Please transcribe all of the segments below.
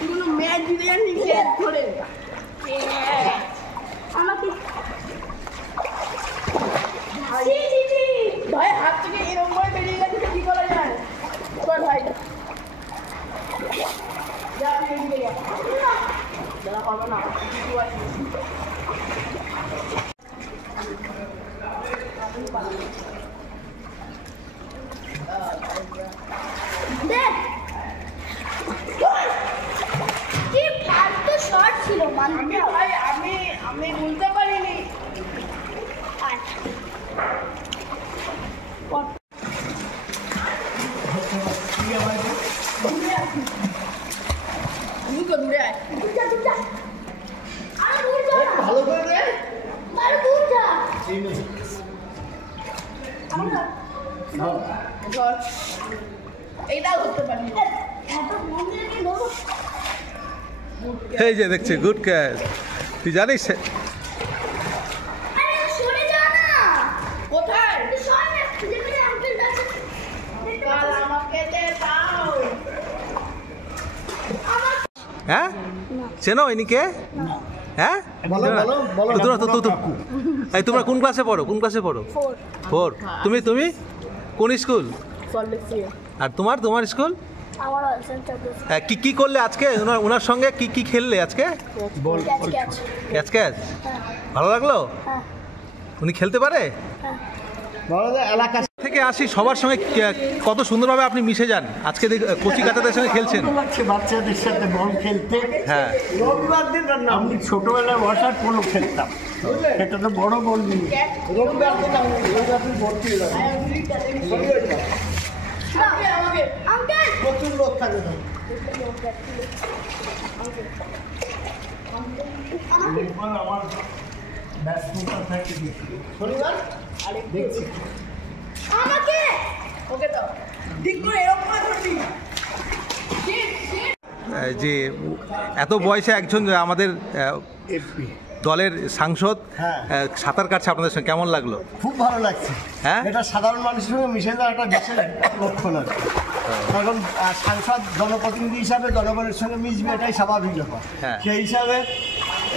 এগুলো ম্যাচ দিতে জানি গ্যাস ধরে আমাকে ভাই হাত থেকে এরকম করে বেরিয়ে গেছে কি করা যায় কর ভাই যা বেরিয়ে গেছে যারা পারবে না কিছু আছে দেখ কি ফালতু শট ছিল মানতে ভাই আমি বলতে পারিনি দূরে আয় ভালো করে রে দূর যা এইটাও করতে পারি এই যে দেখছি গুড ক্যাচ তুই জানিস কোথায় হ্যাঁ চেনো ইনিকে হ্যাঁ এই তোমরা কোন ক্লাসে পড়ো 4 তুমি কোন স্কুল আর তোমার স্কুল হ্যাঁ কি করলে আজকে ওনার সঙ্গে কি খেললে আজকে ক্যাচ ভালো লাগলো উনি খেলতে পারে এলাকা থেকে আসি সবার সঙ্গে কত সুন্দরভাবে আপনি মিশে যান আজকে কচি কাচাদের সঙ্গে খেলছেন বাচ্চাদের সাথে বল খেলতে হ্যাঁ রবিবার দিন আমি ছোটবেলায় ওয়াটার পোলো খেলতাম এটা তো বড় বল নিয়ে রবিবার দিন প্রচুর লোক থাকে আমার ব্যস্ততা থাকে শনিবার দেখছি আমাকে ওকে তো ঠিক করে এরকম ধরবি যে এত বয়সে একজন আমাদের দলের সাংসদ সাঁতার কাটছে আপনাদের সঙ্গে কেমন লাগলো খুব ভালো লাগছে হ্যাঁ এটা সাধারণ মানুষের সঙ্গে মিশে যাওয়া একটা বিশেষ লক্ষণ আর কারণ সাংসদ জনপ্রতিনিধি হিসাবে জনগণের সঙ্গে মিশবে এটাই স্বাভাবিক ব্যাপার সেই হিসাবে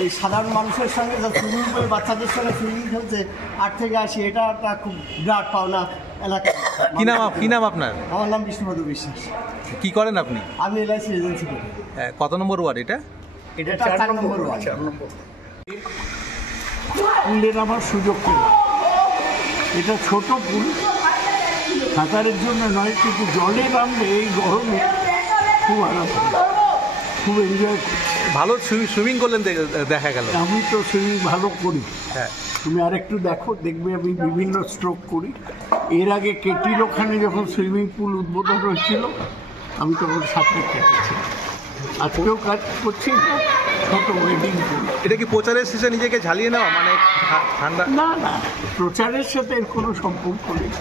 এই সাধারণ মানুষের সঙ্গে সুইমিং পুলে বাচ্চাদের সঙ্গে সুইমিং খেলছে 8 থেকে 80 এটা একটা খুব বিরাট পাওনা এলাকা কি নাম আপনার আমার নাম বিষ্ণুপদ বিশ্বাস কি করেন আপনি আমি এলআইসি এজেন্সি করি কত নম্বর ওয়ার্ড এটা 4 নম্বর ওয়ার্ড পুলের আমার সুযোগ পেলাম এটা ছোট পুল সাঁতারের জন্য নয় কিন্তু জলে নামলে এই গরমে খুব আরাম খুব এনজয় ভালো সুইমিং করলেন দেখা গেল আমি তো সুইমিং ভালো করি হ্যাঁ তুমি আরেকটু দেখো দেখবে আমি বিভিন্ন স্ট্রোক করি এর আগে কেটির ওখানে যখন সুইমিং পুল উদ্বোধন হয়েছিল আমি তখন সাঁতার কেটেছি আজকেও কাজ করছি ছোট ওয়েডিং পুল এটা কি প্রচারের শেষে নিজেকে ঝালিয়ে নেওয়া মানে ঠান্ডা না প্রচারের সাথে এর কোনো সম্পর্ক নেই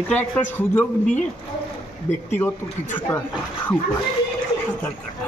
এটা একটা সুযোগ নিয়ে ব্যক্তিগত কিছুটা সুখ সাঁতার কাটা